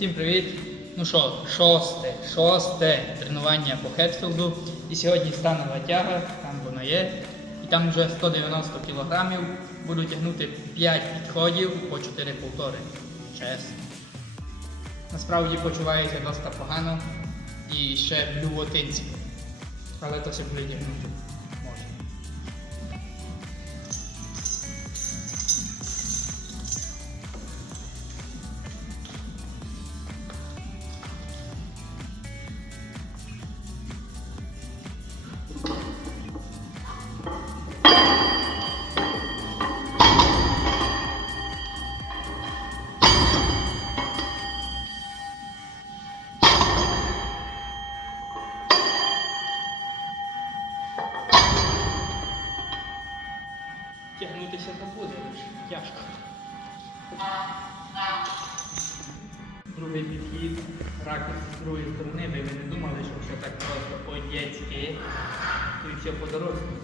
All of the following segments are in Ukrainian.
Всім привіт! Ну що, шосте, шосте тренування по Хетфілду. І сьогодні станова тяга, там воно є. І там вже 190 кілограмів. Буду тягнути 5 підходів по 4 повтори. Чесно. Насправді почуваюся досить погано і ще блювотинці. Але то все буде тягнути. Тягнутися то буде, лише тяжко. Другий підхід, ракурс з другої сторони, ви не думали, що все так просто по-дєцьки, і все по-дорослому.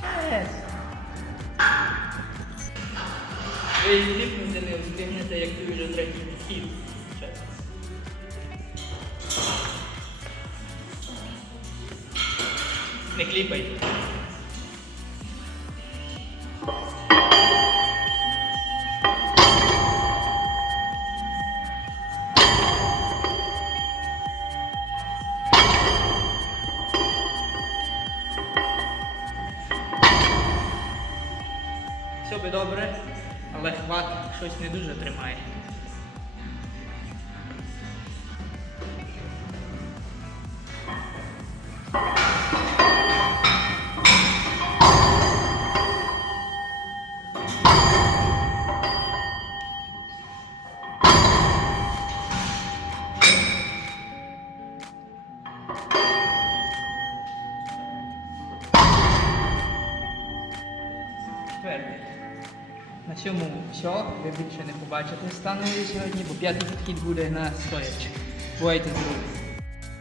Чесно. Ви і ліпнути не встигнете, як ви вже третій підхід. Чесно. Не кліпайте. Все би добре, але хват щось не дуже тримає. Четвертий. На цьому все. Ви більше не побачите станової сьогодні, бо п'ятий підхід буде на стоячі. Бувайте здорові!